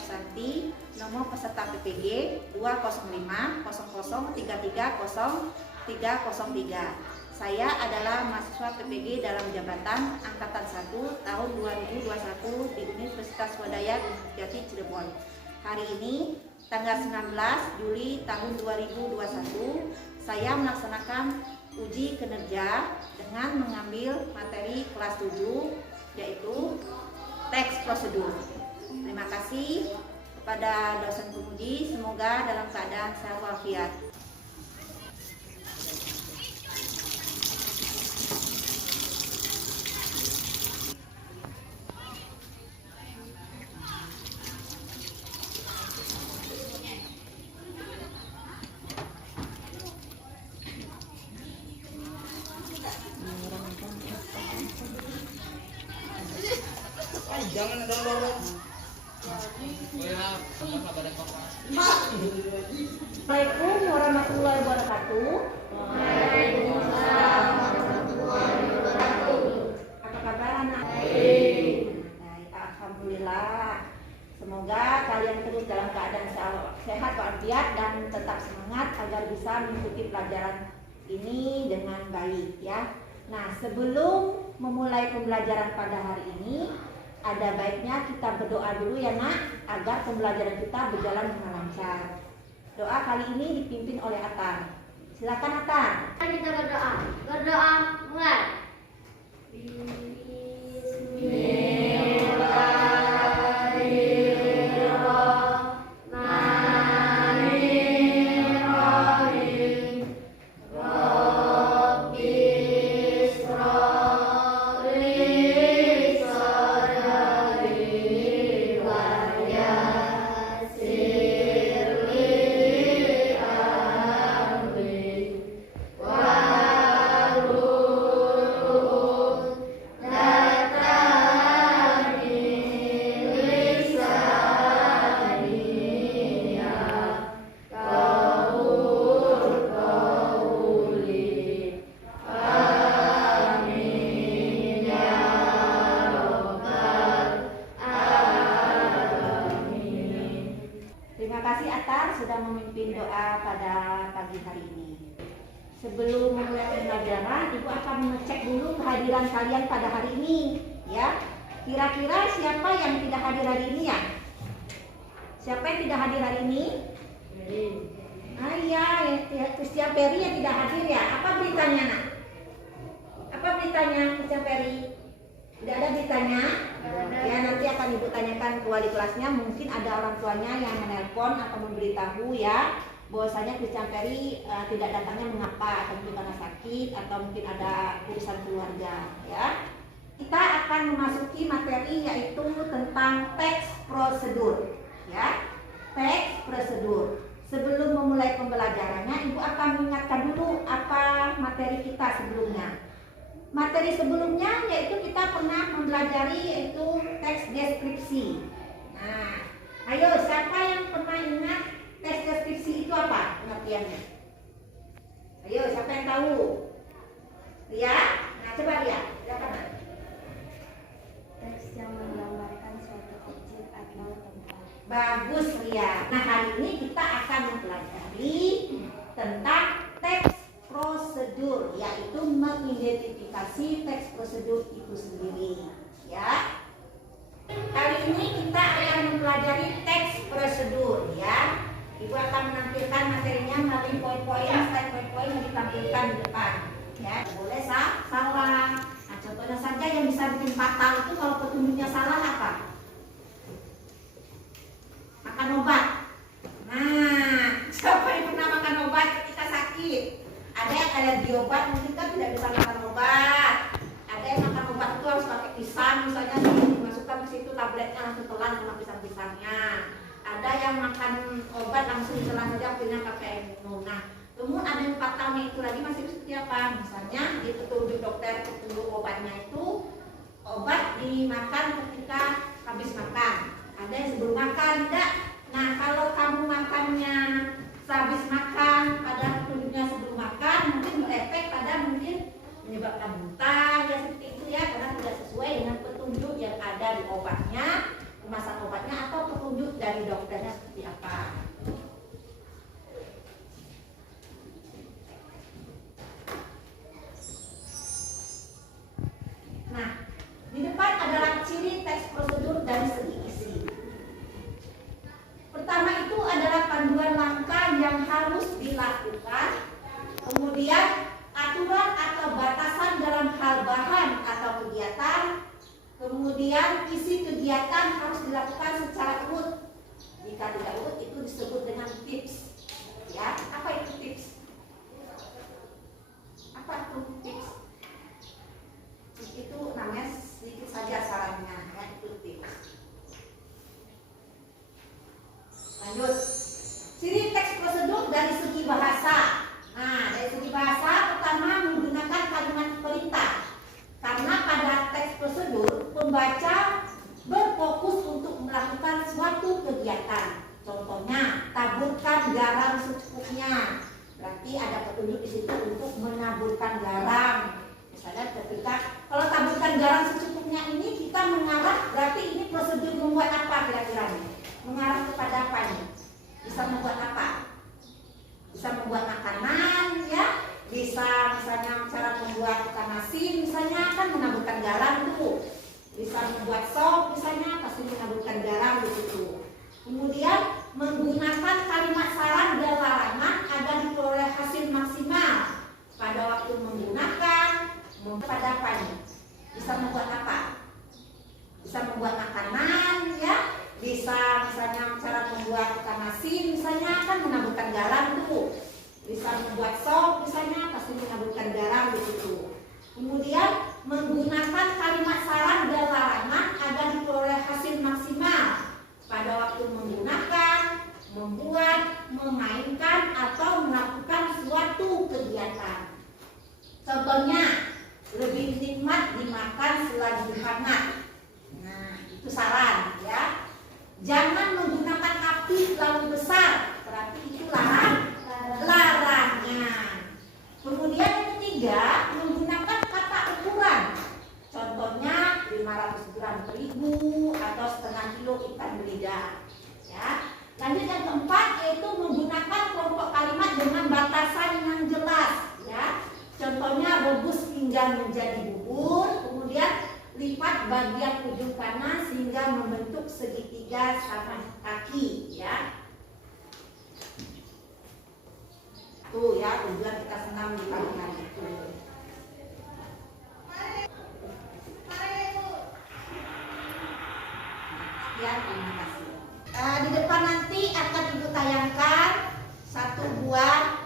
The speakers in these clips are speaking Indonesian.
Susanti, nomor peserta PPG 20500330303. Saya adalah mahasiswa PPG dalam jabatan Angkatan 1 tahun 2021 di Universitas Swadaya Jati Cirebon. Hari ini, tanggal 19 Juli tahun 2021, saya melaksanakan uji kinerja dengan mengambil materi kelas 7, yaitu teks prosedur. Terima kasih kepada dosen penguji, semoga dalam keadaan sehat walafiat. Jangan ada lorong. Assalamualaikum warahmatullahi wabarakatuh. Waalaikumsalam warahmatullahi wabarakatuh. Apa kabar anak? Baik, alhamdulillah. Semoga kalian terus dalam keadaan sehat walafiat dan tetap semangat agar bisa mengikuti pelajaran ini dengan baik ya. Nah, sebelum memulai pembelajaran pada hari ini, ada baiknya kita berdoa dulu ya nak, agar pembelajaran kita berjalan dengan lancar. Doa kali ini dipimpin oleh Atar. Silakan Atar. Kita berdoa. Berdoa mulai. Terima kasih Atar sudah memimpin doa pada pagi hari ini. Sebelum memulai pembelajaran, Ibu akan mengecek dulu kehadiran kalian pada hari ini, ya. Kira-kira siapa yang tidak hadir hari ini ya? Siapa yang tidak hadir hari ini? Ah iya, Christian Perry yang tidak hadir ya. Apa beritanya nak? Apa beritanya Christian Perry? Tidak ada beritanya? Ya, nanti akan Ibu tanyakan ke wali kelasnya. Mungkin ada orang tuanya yang menelpon atau memberitahu ya bahwasanya Christian Perry tidak datangnya mengapa, atau mungkin karena sakit atau mungkin ada urusan keluarga ya. Kita akan memasuki materi yaitu tentang teks prosedur ya. Teks prosedur. Sebelum memulai pembelajarannya, Ibu akan mengingatkan dulu apa materi kita sebelumnya. Materi sebelumnya yaitu kita pernah mempelajari yaitu teks deskripsi. Nah, ayo siapa yang pernah ingat teks deskripsi itu apa pengertiannya? Ayo siapa yang tahu? Ria? Nah coba Ria, silakan. Teks yang menggambarkan suatu objek atau tempat. Bagus Ria. Nah hari ini kita akan mempelajari tentang teks prosedur, yaitu mengidentifikasi teks prosedur itu sendiri ya. Kali ini kita akan mempelajari teks prosedur ya. Ibu akan menampilkan materinya melalui poin-poin, slide poin-poin yang ditampilkan di depan ya. Boleh salah. Nah, contohnya saja yang bisa bikin fatal itu kalau petunjuknya salah apa? Makan obat. Nah, siapa yang pernah makan obat ketika sakit? Ada yang alergi obat, mungkin kan tidak bisa makan obat. Ada yang makan obat itu harus pakai pisang, misalnya dimasukkan ke situ tabletnya langsung telan sama pisang-pisangnya. Ada yang makan obat langsung ditelan saja pilihnya pakai air minum. Nah, kemudian ada yang fatalnya itu lagi masih seperti apa? Misalnya di petunjuk dokter, petunjuk obatnya itu obat dimakan ketika habis makan. Ada yang sebelum makan, tidak. Nah, kalau kamu makannya sehabis makan, pada petunjuknya sebelum makan, mungkin berefek pada mungkin menyebabkan muntah ya seperti itu ya, karena tidak sesuai dengan petunjuk yang ada di obatnya, kemasan obatnya atau petunjuk dari dari dokternya seperti apa. Nah, di depan adalah ciri teks prosedur dari segi isi. Pertama itu adalah panduan langkah yang harus dilakukan, kemudian aturan atau batasan dalam hal bahan atau kegiatan, kemudian isi kegiatan harus dilakukan secara urut. Jika tidak urut itu disebut dengan tips. Ya, apa itu tips? Apa itu tips? Tips itu namanya sedikit saja sarannya, ya, itu tips. Lanjut, ciri teks prosedur dari segi bahasa. Nah, dari segi bahasa pertama menggunakan kalimat perintah. Karena pada teks prosedur pembaca berfokus untuk melakukan suatu kegiatan. Contohnya, taburkan garam secukupnya. Berarti ada petunjuk di situ untuk menaburkan garam. Misalnya ketika kalau taburkan garam secukupnya ini kita mengarah, berarti ini prosedur membuat apa kira-kira nih? Mengarah kepada apa ini? Bisa membuat apa? Bisa membuat makanan, ya. Bisa misalnya cara membuat ikan asin, misalnya kan menaburkan garam tuh. Bisa membuat sop, misalnya pasti menaburkan garam di situ. Kemudian menggunakan kalimat saran dan larangan agar diperoleh hasil maksimal. Pada waktu menggunakan, pada apa ini? Bisa membuat apa? Bisa membuat makanan, ya. Bisa misalnya cara membuat ikan asin, misalnya kan menaburkan garam tuh. Bisa membuat sop, misalnya pasti menaburkan garam di situ. Kemudian menggunakan kalimat saran dan larangan agar diperoleh hasil maksimal. Pada waktu menggunakan, membuat, memainkan atau melakukan suatu kegiatan. Contohnya, lebih nikmat dimakan selagi hangat. Nah, itu saran, ya. Jangan menggunakan api terlalu besar, berarti itu larangan. Kemudian yang ketiga, menggunakan kata ukuran. Contohnya 500 gram terigu atau setengah kilo ikan belida. Ya. Lanjut yang keempat yaitu menggunakan kelompok kalimat dengan batasan yang jelas. Ya. Contohnya rebus hingga menjadi bubur, kemudian lipat bagian ujung kanan sehingga membentuk segitiga sama kaki, ya. Tuh ya, tujuan kita senam di pagi hari itu. Sekian, terima kasih. Di depan nanti akan Ibu tayangkan satu buah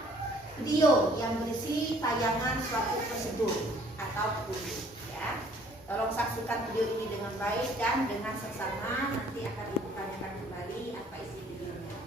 video yang berisi tayangan suatu prosedur atau petunjuk, ya. Tolong saksikan video ini dengan baik dan dengan seksama. Nanti akan Ibu tanyakan kembali apa isi videonya.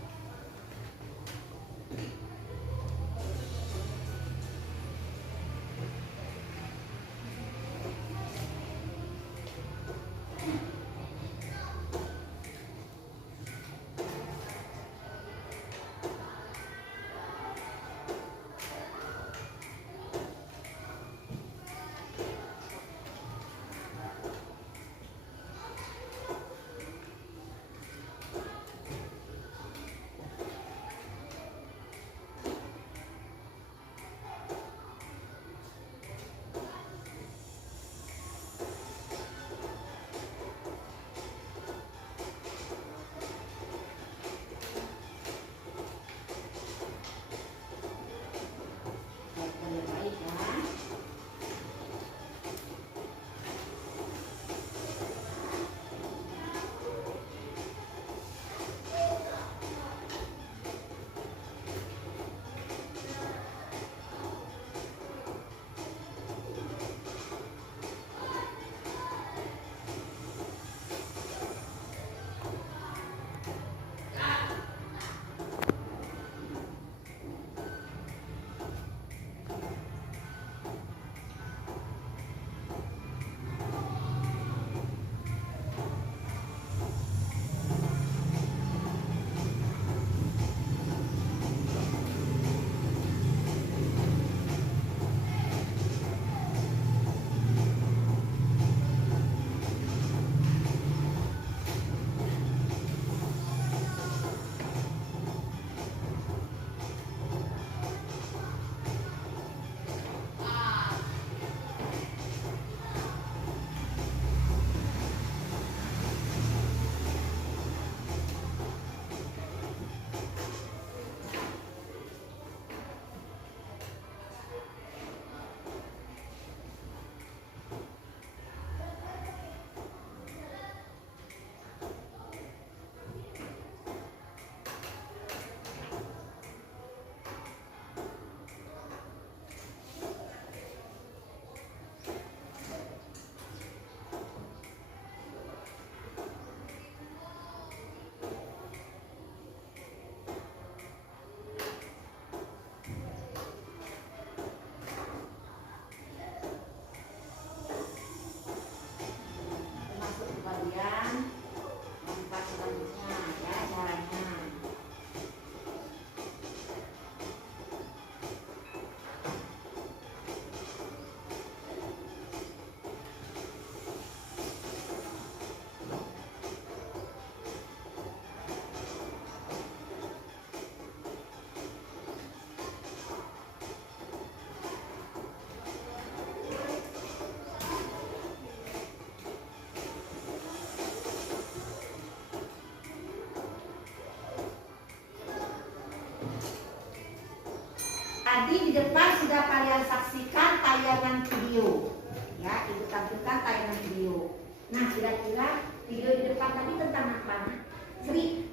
Tadi di depan sudah kalian saksikan tayangan video. Ya, Ibu tampilkan tayangan video. Nah, kira-kira video di depan tadi tentang apa? Nak? Sri,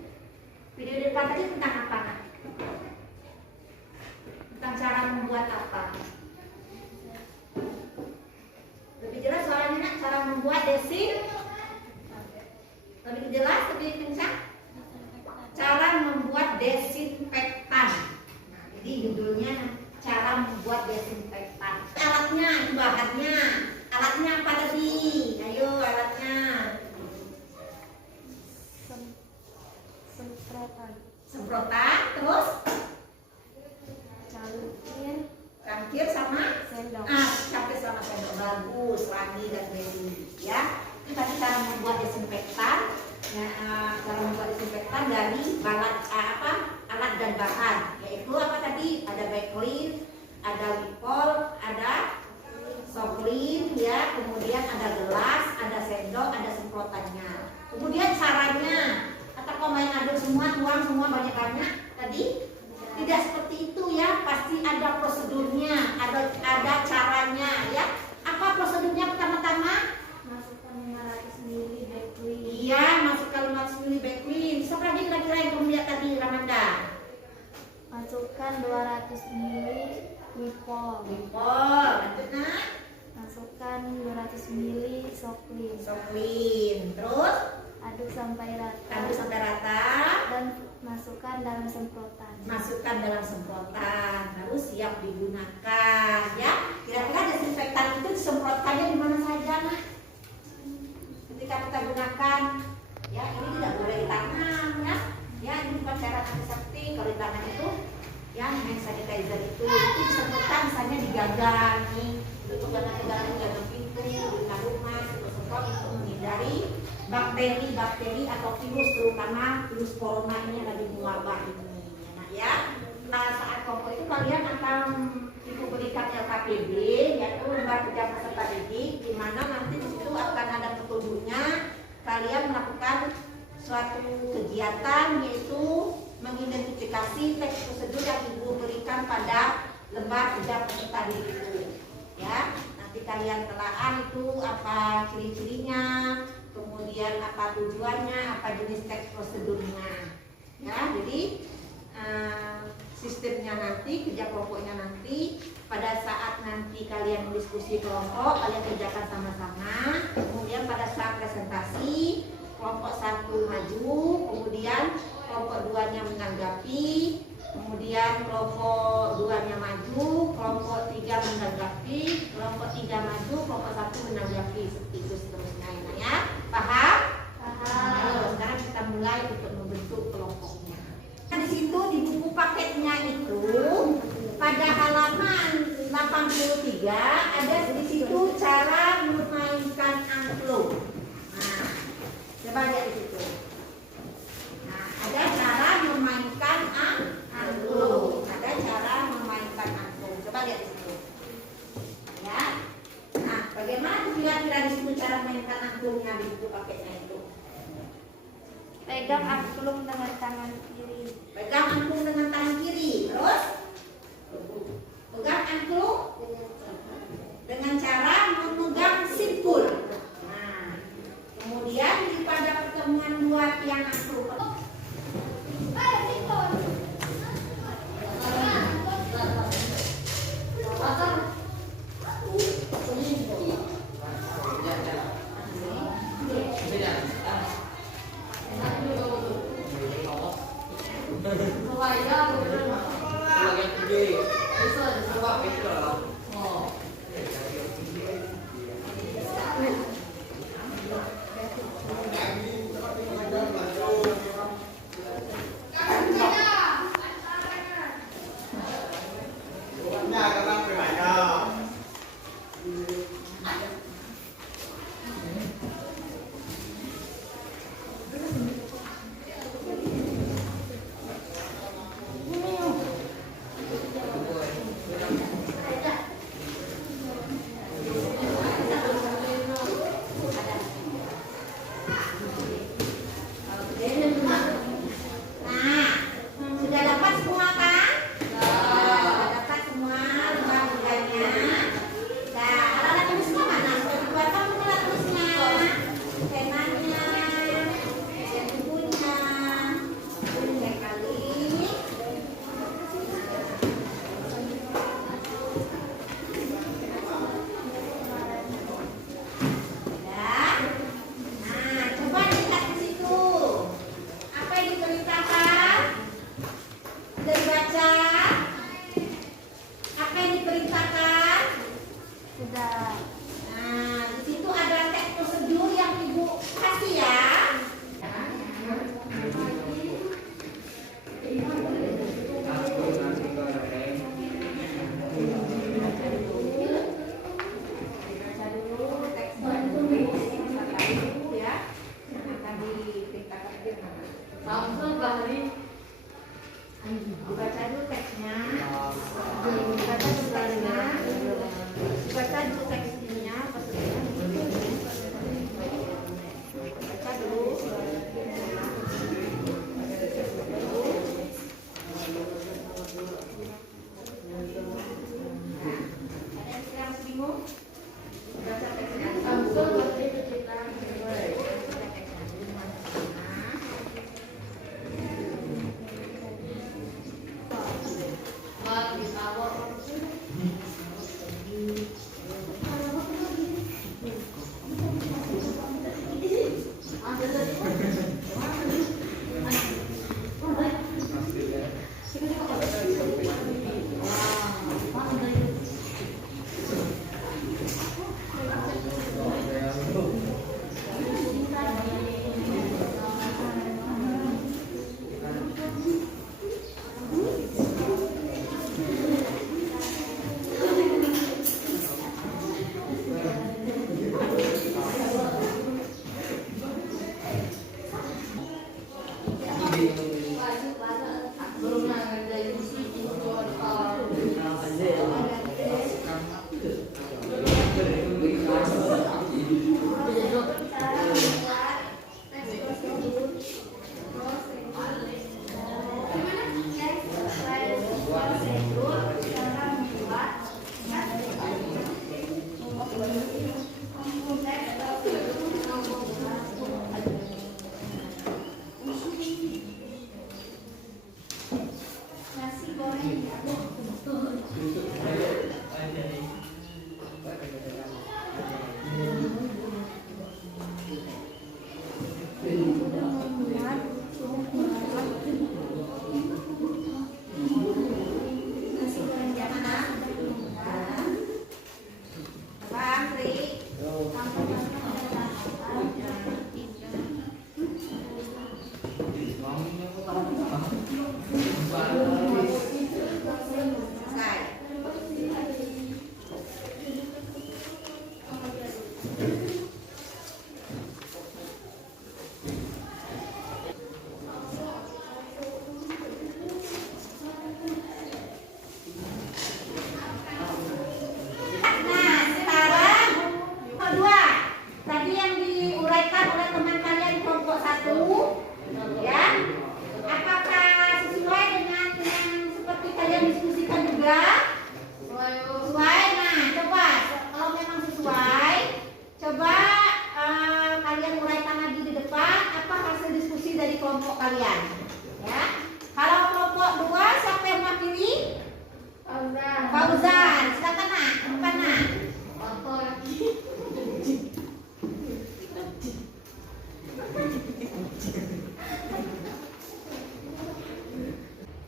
video di depan tadi tentang apa? Nak? Tentang cara membuat apa? Lebih jelas suaranya, Nak, cara membuat lebih jelas, lebih kencang. Cara membuat desinfektan. Nah, jadi judulnya cara membuat desinfektan. Alatnya, bahannya. Alatnya apa tadi? Ayo alatnya. Semprotan. Semprotan, terus cangkir sama Sendok. cangkir sama sendok. Bagus, Rani dan Dewi. Ya, itu tadi cara membuat desinfektan. Ya, cara membuat desinfektan dari alat dan bahan. Yaitu apa tadi? Ada backlin, ada wipol, ada soklin, ya, kemudian ada gelas, ada sendok, ada semprotannya. Kemudian caranya, atau kau main aduk semua, tuang semua banyak-banyak tadi? Tidak seperti itu ya, pasti ada prosedurnya, ada caranya ya. Apa prosedurnya pertama-tama? Masukkan 500 ml backlin. Iya, masukkan 500 ml backlin. Siapa lagi kira-kira yang kamu lihat tadi, Ramanda? Masukkan 200 ml wipol. Wipol, lanjutnya Masukkan 200 ml soklin. soklin. Terus Aduk sampai rata. aduk sampai rata. Dan masukkan dalam semprotan. Masukkan dalam semprotan, lalu siap digunakan ya. Kira-kira desinfektan itu disemprotkannya di mana saja, Nak? Ketika kita gunakan ya, ini tidak boleh di tangan ya. Ya, ini bukan cairan antiseptik. Kalau di tangan itu ya hand sanitizer itu disemprotkan misalnya di gagang nih, untuk gagang pintu, di rumah, semprot untuk menghindari bakteri atau virus, terutama virus corona ini yang lagi mewabah ini. Ya, nah saat kelompok itu kalian akan diberikan LKPD, yaitu lembar kerja peserta didik, di mana nanti di situ akan ada petunjuknya. Kalian melakukan suatu kegiatan, yaitu mengidentifikasi teks prosedur yang ibu berikan pada lembar kerja peserta didik itu. Ya, nanti kalian telaah itu apa ciri-cirinya, kemudian apa tujuannya, apa jenis teks prosedurnya. Ya, jadi sistemnya nanti, kerja kelompoknya nanti pada saat nanti kalian diskusi kelompok, kalian kerjakan sama-sama. Kemudian pada saat presentasi, kelompok 1 maju, kemudian kelompok 2-nya menanggapi, kemudian kelompok 2-nya maju, kelompok 3 menanggapi, kelompok 3 maju, kelompok 1 menanggapi, seperti itu seterusnya ya. Paham? Paham. Ayo, sekarang kita mulai untuk membentuk kelompoknya. Nah, di situ di buku paketnya itu pada halaman 83 ada di situ cara memainkan angklung. Nah, coba lihat di situ. Nah, ada cara memainkan angklung. Ada cara memainkan angklung. Coba lihat di situ. Ya. Nah, bagaimana kira-kira di situ cara memainkan angklungnya di buku paketnya itu? Pegang angklung dengan tangan kiri. Pegang angklung dengan tangan kiri. Terus pegang angklung dengan cara memegang simpul. Nah, kemudian pada pertemuan 2 tiang angklung.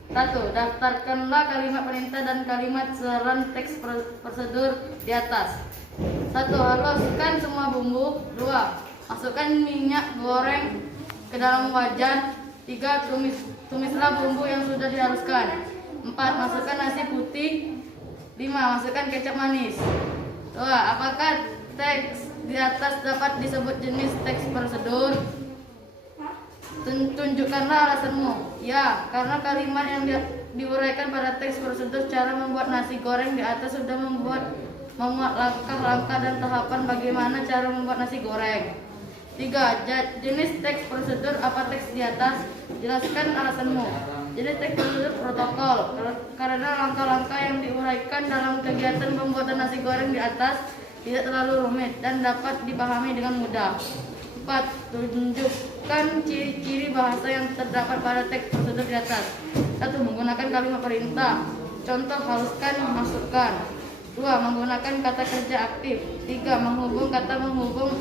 1. Daftarkanlah kalimat perintah dan kalimat saran teks prosedur di atas. 1. Haluskan semua bumbu. 2. Masukkan minyak goreng ke dalam wajan. 3. Tumislah bumbu yang sudah dihaluskan. 4. Masukkan nasi putih. 5. Masukkan kecap manis. 2. Apakah teks di atas dapat disebut jenis teks prosedur? Tunjukkanlah alasanmu. Ya, karena kalimat yang diuraikan pada teks prosedur cara membuat nasi goreng di atas sudah memuat langkah-langkah dan tahapan bagaimana cara membuat nasi goreng. 3. Jenis teks prosedur apa teks di atas? Jelaskan alasanmu. Jenis teks prosedur protokol karena langkah-langkah yang diuraikan dalam kegiatan pembuatan nasi goreng di atas tidak terlalu rumit dan dapat dipahami dengan mudah. 4. Tunjukkan ciri-ciri bahasa yang terdapat pada teks prosedur di atas. 1. Menggunakan kalimat perintah. Contoh haluskan, masukkan. 2. Menggunakan kata kerja aktif. 3. Menghubung kata menghubung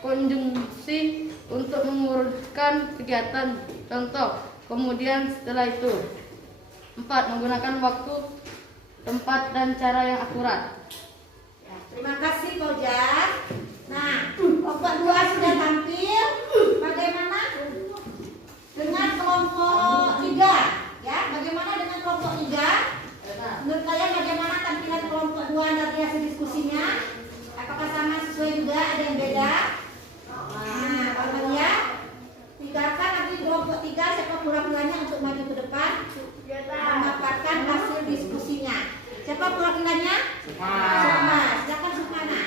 konjungsi untuk mengurutkan kegiatan. Contoh, kemudian setelah itu. 4. Menggunakan waktu, tempat, dan cara yang akurat. Ya, terima kasih Fauzan. Nah, kelompok 2 sudah tampil. Bagaimana dengan kelompok 3? Ya, bagaimana dengan kelompok 3? Menurut kalian bagaimana tampilan kelompok 2 dari hasil diskusinya? Apakah sama sesuai juga? Ada yang beda? Nah, kalau ya, tinggalkan nanti kelompok 3 siapa pura-puranya untuk maju ke depan memaparkan hasil diskusinya. Siapa pura-puranya? Sukma. Silakan Sukmana.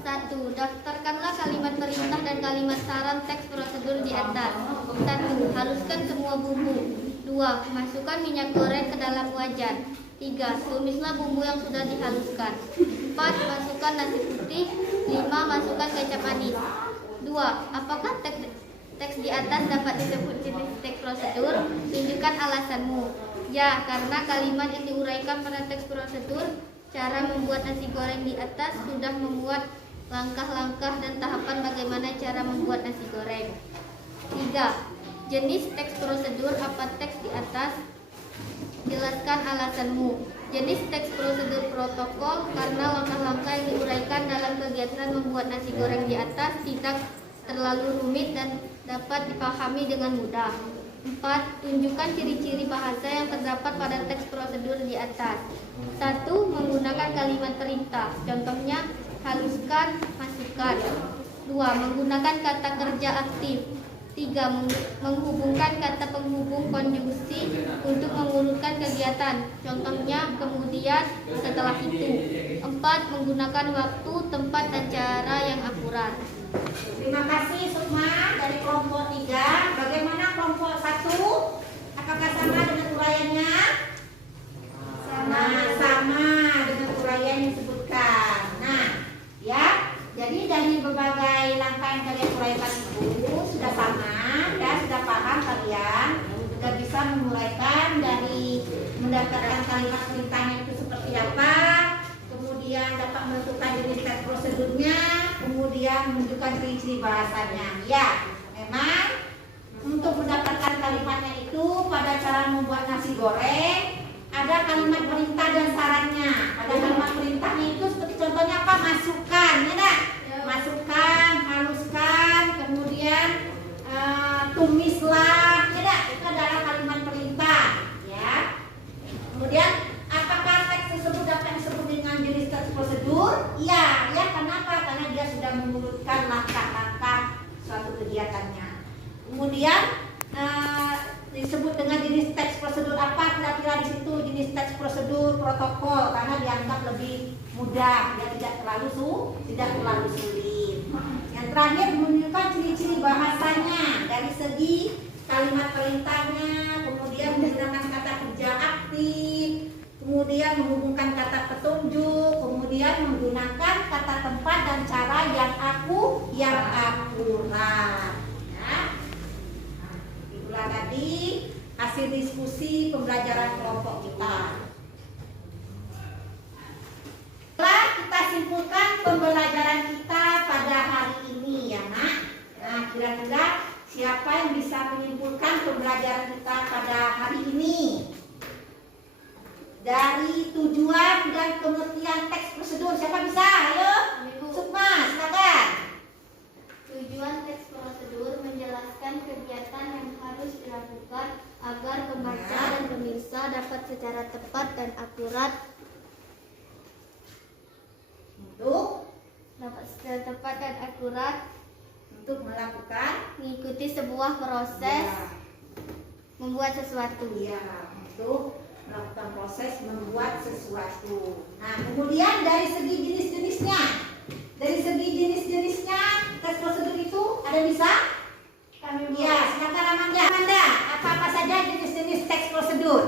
1. Daftarkanlah kalimat perintah dan kalimat saran teks prosedur di atas. 1. Haluskan semua bumbu. 2. Masukkan minyak goreng ke dalam wajan. 3. Tumislah bumbu yang sudah dihaluskan. 4. Masukkan nasi putih. 5. Masukkan kecap manis. 2. Apakah teks di atas dapat disebut jenis teks prosedur? Tunjukkan alasanmu. Ya, karena kalimat yang diuraikan pada teks prosedur cara membuat nasi goreng di atas sudah memuat langkah-langkah dan tahapan bagaimana cara membuat nasi goreng. 3. Jenis teks prosedur apa teks di atas? Jelaskan alasanmu. Jenis teks prosedur protokol karena langkah-langkah yang diuraikan dalam kegiatan membuat nasi goreng di atas tidak terlalu rumit dan dapat dipahami dengan mudah. 4. Tunjukkan ciri-ciri bahasa yang terdapat pada teks prosedur di atas. 1. Menggunakan kalimat perintah. Contohnya, haluskan, masukkan. 2. Menggunakan kata kerja aktif. 3. Menghubungkan kata penghubung konjungsi untuk mengurutkan kegiatan. Contohnya, kemudian, setelah itu. 4. Menggunakan waktu, tempat, dan cara yang akurat. Terima kasih Sukma dari kelompok 3. Bagaimana kelompok 1? Apakah sama dengan uraiannya? Sama dengan uraian yang disebutkan. Nah, ya, jadi dari berbagai langkah yang kalian uraikan itu sudah sama, ya, sudah paham kalian. Sudah bisa menguraikan dari mendapatkan kalimat perintahnya itu seperti apa, kemudian dapat menentukan jenis teks prosedurnya, kemudian menunjukkan ciri-ciri bahasanya. Ya, memang untuk mendapatkan kalimatnya itu pada cara membuat nasi goreng ada kalimat perintah dan sarannya. Pada kalimat perintahnya itu seperti contohnya apa? Masukkan, ya enggak? Masukkan, haluskan, kemudian tumislah, ya enggak? Itu adalah kalimat perintah, ya. Kemudian apakah teks tersebut dapat disebut dengan jenis teks prosedur? Iya, ya. Kenapa? Karena dia sudah mengurutkan langkah-langkah suatu kegiatannya. Kemudian disebut dengan jenis teks prosedur apa? Kira-kira di situ jenis teks prosedur protokol karena dianggap lebih mudah, ya, tidak terlalu sulit. Yang terakhir menunjukkan ciri-ciri bahasanya dari segi kalimat perintahnya, kemudian menggunakan kata kerja aktif, kemudian menghubungkan kata petunjuk, kemudian menggunakan kata tempat dan cara yang akurat. Itulah tadi hasil diskusi pembelajaran kelompok kita. Setelah kita simpulkan pembelajaran kita pada siapa yang bisa menyimpulkan pembelajaran kita pada hari ini? Dari tujuan dan pengertian teks prosedur, siapa bisa? Ayo, Sukma, silakan. Tujuan teks prosedur menjelaskan kegiatan yang harus dilakukan agar pembaca dan pemirsa dapat secara tepat dan akurat untuk melakukan mengikuti sebuah proses membuat sesuatu. untuk melakukan proses membuat sesuatu. Nah, kemudian dari segi jenis-jenisnya, teks prosedur itu ada bisa? Ya, silakan Amanda. Amanda, apa saja jenis-jenis teks prosedur?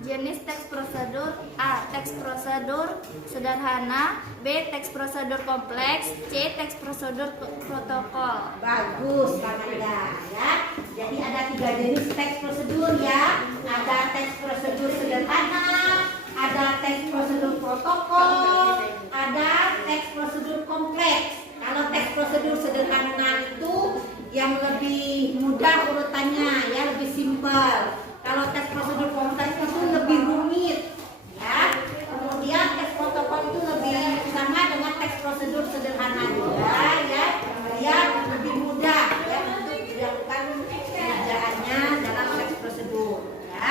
Jenis teks prosedur: A. Teks prosedur sederhana, B. Teks prosedur kompleks, C. Teks prosedur protokol. Bagus, Amanda, ya. Jadi ada 3 jenis teks prosedur ya. Ada teks prosedur sederhana, ada teks prosedur protokol, ada teks prosedur kompleks. Kalau teks prosedur sederhana itu yang lebih mudah urutannya, ya, lebih simpel. Kalau teks prosedur kompleks itu lebih rumit, ya. Kemudian teks protokol itu lebih sama dengan teks prosedur sederhana juga, ya. Dia lebih mudah, ya, untuk dilakukan pengerjaannya dalam teks prosedur, ya.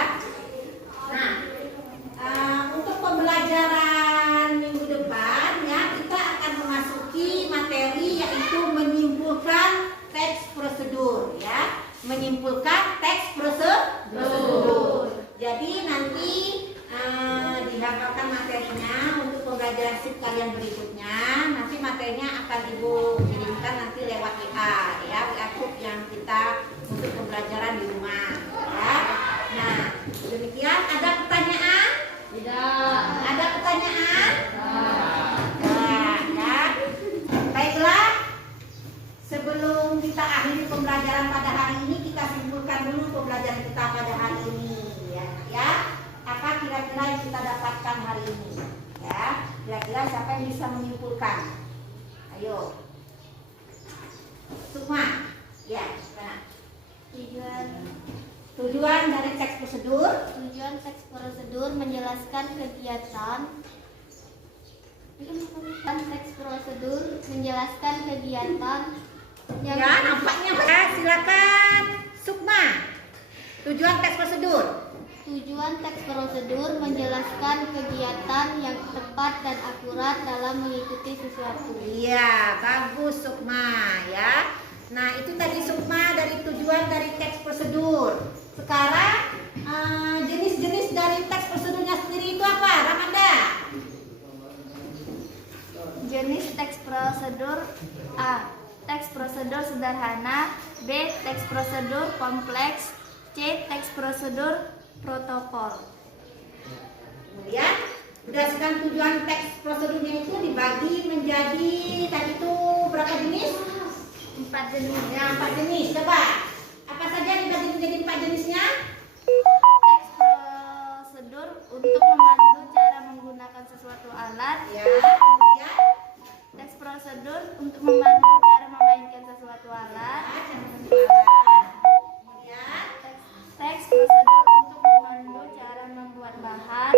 Nah, untuk pembelajaran minggu depan, ya, kita akan memasuki materi yaitu menyimpulkan teks prosedur, ya. Menyimpulkan teks prosedur. Jadi nanti dihafalkan materinya untuk pembelajaran shift kalian berikutnya. Nanti materinya akan Ibu kirimkan nanti lewat WA, ya, WA group yang kita untuk pembelajaran di rumah, ya. Nah, demikian. Ada pertanyaan? Tidak. Ada pertanyaan? Ya. Baiklah. Sebelum kita akhiri pembelajaran pada hari ini, kita simpulkan dulu pembelajaran kita pada hari ini, ya. Apa kira-kira yang kita dapatkan hari ini, ya? Kira-kira siapa yang bisa menyimpulkan? Ayo, Sukma, ya, mana? Tujuan dari teks prosedur. Tujuan teks prosedur menjelaskan kegiatan. Teks prosedur menjelaskan kegiatan yang Ya, nampaknya ya, silakan Sukma. Tujuan teks prosedur. Tujuan teks prosedur menjelaskan kegiatan yang tepat dan akurat dalam mengikuti sesuatu. Iya, bagus Sukma, ya. Nah, itu tadi Sukma dari tujuan dari teks prosedur. Sekarang jenis-jenis dari teks prosedurnya sendiri itu apa, Ramanda? Jenis teks prosedur: A. Teks prosedur sederhana, B. Teks prosedur kompleks, C. Teks prosedur protokol. Kemudian berdasarkan tujuan teks prosedurnya itu dibagi menjadi tadi itu berapa jenis? 4 jenis. Ya, 4 jenis. Coba apa saja dibagi menjadi 4 jenisnya? Teks prosedur untuk membantu cara menggunakan sesuatu alat. Ya, kemudian Teks prosedur untuk membantu cara memainkan sesuatu alat. kemudian Teks prosedur untuk membantu cara membuat bahan.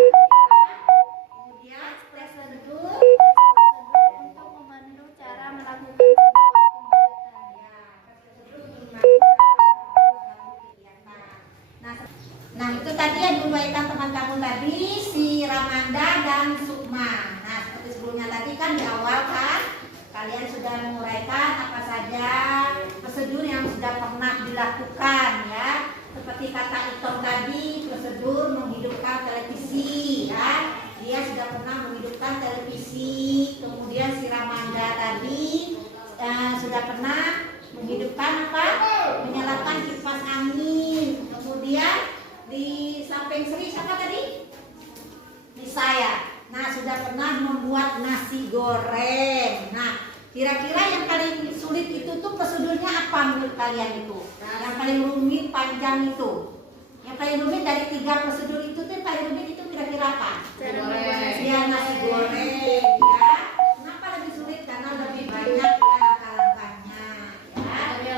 kemudian teks prosedur. Untuk membantu cara melakukan sebuah kegiatan. Nah, itu tadi yang diuraikan teman kamu tadi, si Ramanda dan Sukma. Nah, seperti sebelumnya tadi kan di awal kan kalian sudah menguraikan apa saja prosedur yang sudah pernah dilakukan, ya. Seperti kata Iton tadi, prosedur menghidupkan televisi, ya. Dia sudah pernah menghidupkan televisi. Kemudian si Ramanda tadi sudah pernah menghidupkan apa? Menyalakan kipas angin. Kemudian di samping Sri siapa tadi? Di saya. Nah, sudah pernah membuat nasi goreng. Nah, kira-kira yang paling sulit itu tuh prosedurnya apa menurut kalian itu? Yang paling rumit, panjang itu. Yang paling rumit dari 3 prosedur itu tuh yang paling rumit itu kira-kira apa? Ya, nasi goreng, ya. Kenapa lebih sulit? Karena lebih banyak ya langkah-langkahnya, ya.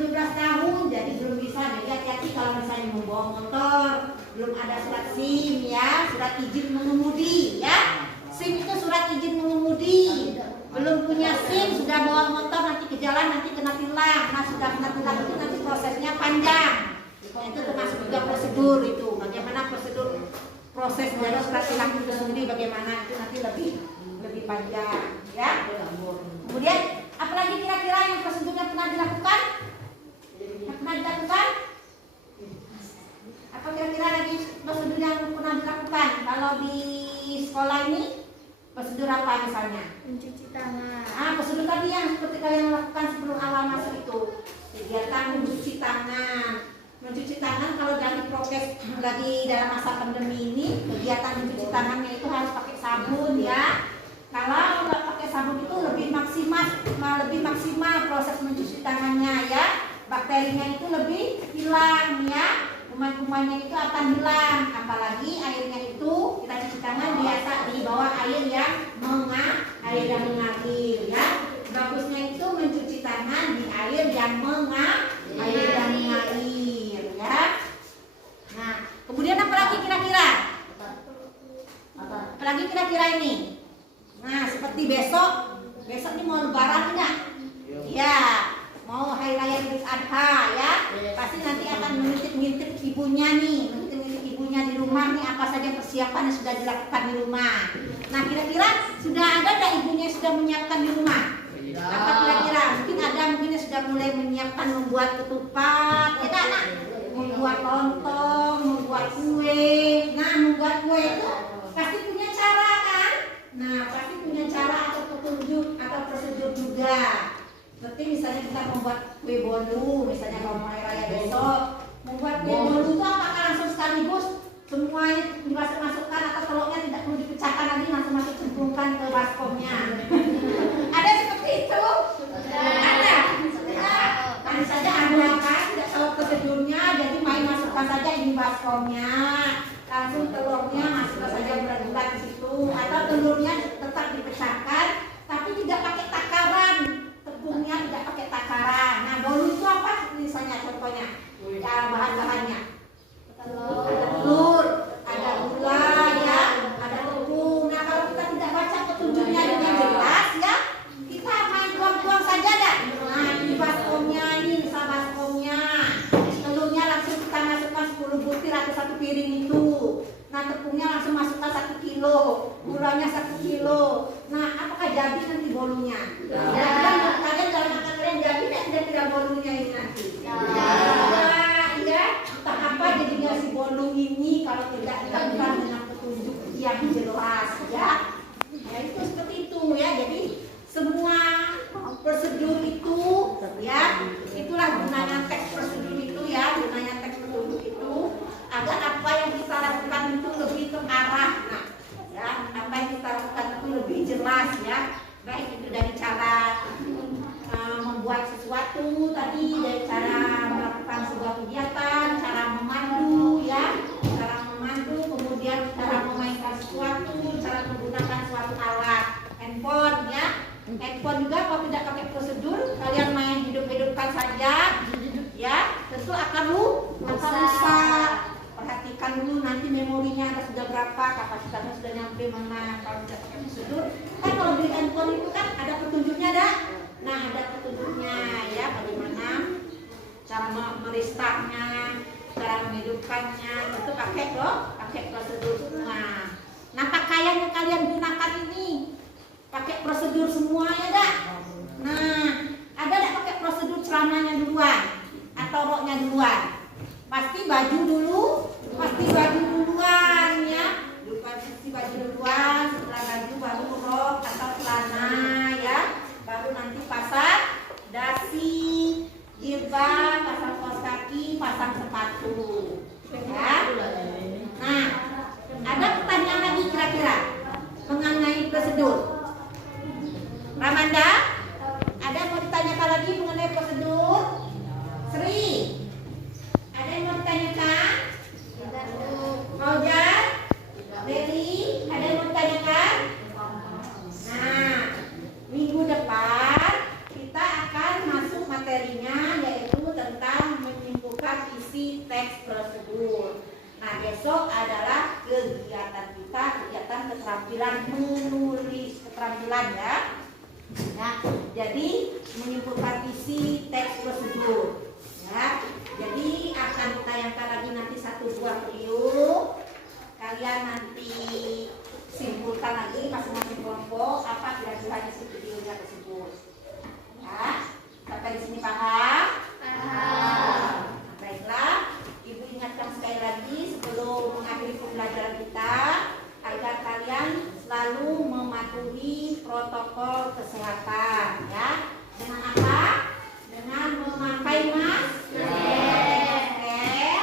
17 tahun, jadi belum bisa. Jadi hati-hati kalau misalnya membawa motor, belum ada surat SIM ya, surat izin mengemudi ya. SIM itu surat izin mengemudi. Belum punya SIM, sudah bawa motor nanti ke jalan nanti kena tilang. Nah sudah kena tilang itu nanti prosesnya panjang. Nah, itu termasuk juga prosedur itu. Bagaimana proses dari surat tilang itu sendiri, bagaimana itu nanti lebih panjang ya. Kemudian apalagi kira-kira yang prosedurnya pernah dilakukan? Pernah dilakukan? Apa kira-kira lagi prosedur yang pernah dilakukan? Kalau di sekolah ini prosedur apa misalnya? Mencuci tangan. Prosedur tadi yang seperti kalian lakukan sebelum awal masuk itu. Kegiatan mencuci tangan. Mencuci tangan kalau dari prokes lagi dalam masa pandemi ini, kegiatan mencuci tangannya itu harus pakai sabun ya. Kalau nggak pakai sabun itu lebih maksimal proses mencuci tangannya ya. Bakterinya itu lebih hilang ya. Kuman-kumannya itu akan hilang. Apalagi airnya itu kita cuci tangan biasa di bawah air yang mengalir ya. Bagusnya itu mencuci tangan di air yang mengalir ya. Nah, kemudian apa lagi kira-kira? Apalagi kira-kira ini? Nah, seperti besok ini mau lebaran enggak? Ya, mau hari raya Idul Adha ya. Pasti nanti akan mengintip ibunya nih, mengintip ibunya di rumah nih apa saja persiapan yang sudah dilakukan di rumah. Nah, kira-kira sudah ada enggak ibunya yang sudah menyiapkan di rumah? Apa kira-kira? Mungkin ada yang sudah mulai menyiapkan membuat ketupat, ya kan? Nah, membuat lontong, membuat kue. Nah, membuat kue itu pasti punya cara kan? Nah, pasti punya cara atau petunjuk atau prosedur juga. Seperti misalnya kita membuat kue bolu, misalnya kalau mulai raya besok, membuat kue bolu itu apakah langsung sekaligus semuanya dimasukkan atau telurnya tidak perlu dipecahkan lagi langsung cemplungkan ke baskomnya? Ada seperti itu? Ada. Kan saja ada kan, tidak tahu prosedurnya, jadi main masukkan saja ini baskomnya, langsung telurnya masukkan saja bulat-bulat di situ, atau telurnya tetap dipecahkan, tapi tidak pakai takaran, tepungnya tidak pakai takaran. Nah, bolu itu apa misalnya contohnya? Bahan-bahannya. Ada telur, ada gula ya, ada tepung. Nah, kalau kita tidak baca petunjuknya dengan jelas ya, kita main tuang-tuang saja dah. Nah, ini baskomnya, ini misal baskomnya. Telurnya langsung kita masukkan 10 butir atau 1 piring itu. Nah, tepungnya langsung masukkan 1 kilo, gulanya 1 kilo. Nah, apakah jadi nanti bolunya? Kalian dalam akal kalian jadi tidak bolunya ini nanti? Ya, entah apa jadinya si bolu ini kalau tidak dilakukan dengan petunjuk yang jelas ya. Ya itu seperti itu ya. Jadi semua prosedur itu ya, itulah gunanya teks prosedur itu ya, gunanya teks petunjuk itu agar apa yang kita lakukan itu lebih terarah. Nah, ya, apa yang kita lakukan itu lebih jelas ya. Baik itu dari cara membuat sesuatu tadi, dari cara melakukan sebuah kegiatan, cara memandu ya, kemudian cara memainkan sesuatu, cara menggunakan suatu alat, handphone ya. Handphone juga kalau tidak pakai prosedur, kalian main hidup-hidupkan saja ya, tentu akan rusak. Perhatikan dulu nanti memorinya ada sudah berapa, kapasitasnya sudah nyampe mana. Kalau tidak pakai prosedur, kan kalau beli handphone itu kan ada petunjuknya dah. Nah, ada petunjuknya ya, bagaimana cara merestartnya, cara menghidupkannya, itu pakai prosedur semua. Nah, pakaian yang kalian gunakan ini pakai prosedur semua ya dah. Nah, ada enggak pakai prosedur celananya duluan atau roknya duluan? Pasti baju duluan ya. Pasti baju duluan, setelah baju baru rok atau celana ya. Baru nanti pasang dasi, jilbab, pasang kaos kaki, pasang sepatu ya. Nah, ada pertanyaan lagi kira-kira mengenai prosedur? Ramanda, ada yang mau ditanyakan lagi mengenai prosedur? Sri, ada yang mau ditanyakan? Fauzan, Dewi, ada yang mau ditanyakan? Nah, minggu depan kita akan masuk materinya yaitu menyimpulkasi teks prosedur. Nah, besok adalah kegiatan kita, kegiatan keterampilan menulis, keterampilan ya. Nah, jadi menyimpulkan isi teks prosedur ya. Jadi akan ditayangkan lagi nanti 1-2 video. Kalian nanti simpulkan lagi masing-masing kelompok apa kira-kira isi videonya tersebut. Ya, sampai di sini paham? Paham. Baiklah, Ibu ingatkan sekali lagi sebelum mengakhiri pembelajaran kita agar kalian selalu mematuhi protokol kesehatan ya. Dengan apa? Dengan memakai masker,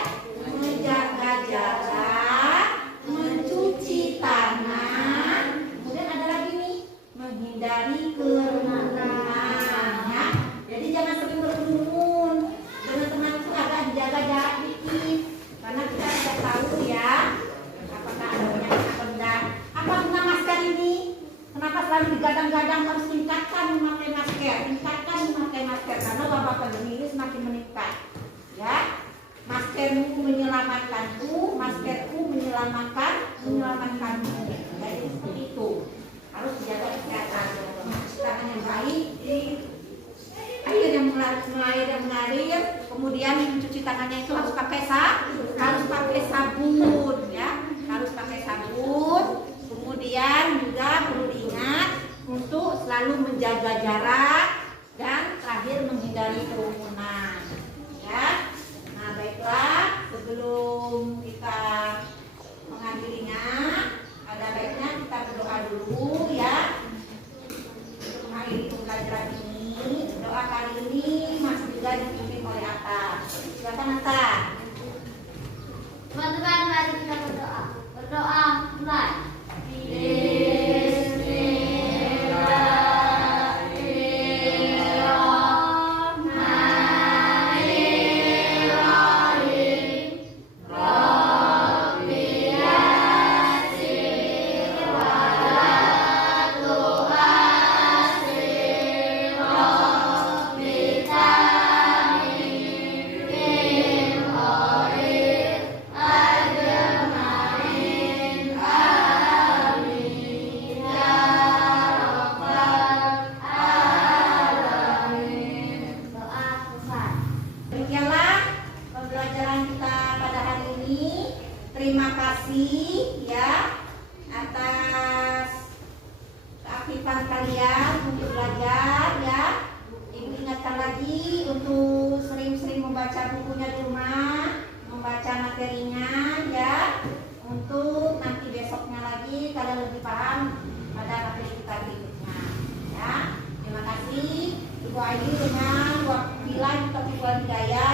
menjaga jarak, mencuci tangan, kemudian ada lagi nih, menghindari kerumunan ya. Jadi jangan sering berkerumun. Dengan teman itu agak dijaga jarak dikit karena kita tidak tahu ya apakah ada penyakit atau tidak. Apa guna masker ini? Kenapa selalu digadang-gadang harus tingkatkan memakai masker? Tingkatkan memakai masker karena wabah pandemi ini semakin meningkat. Ya, maskermu menyelamatkanku, maskerku menyelamatkanmu. Jadi seperti itu. Harus dijaga kesehatan. Tangan yang baik, air yang mengalir, kemudian mencuci tangannya itu harus pakai sabun ya, harus pakai sabun. Kemudian juga perlu diingat untuk selalu menjaga jarak dan terakhir menghindari kerumunan ya. Nah, baiklah, sebelum kita mengakhirinya ada baiknya kita berdoa dulu ya untuk mengakhiri pembelajaran ini. Doa kali ini masih juga dipimpin oleh Atta. Silakan Atta. Teman-teman, mari kita berdoa. Berdoa mulai. Demikianlah pembelajaran kita pada hari ini. Terima kasih ya atas keaktifan kalian untuk belajar ya. Ibu ingatkan lagi untuk sering-sering membaca bukunya di rumah, membaca materinya ya, untuk nanti besoknya lagi kalian lebih paham pada materi kita berikutnya ya. Terima kasih Ibu Ayu dengan Wakil Topik Hidayah.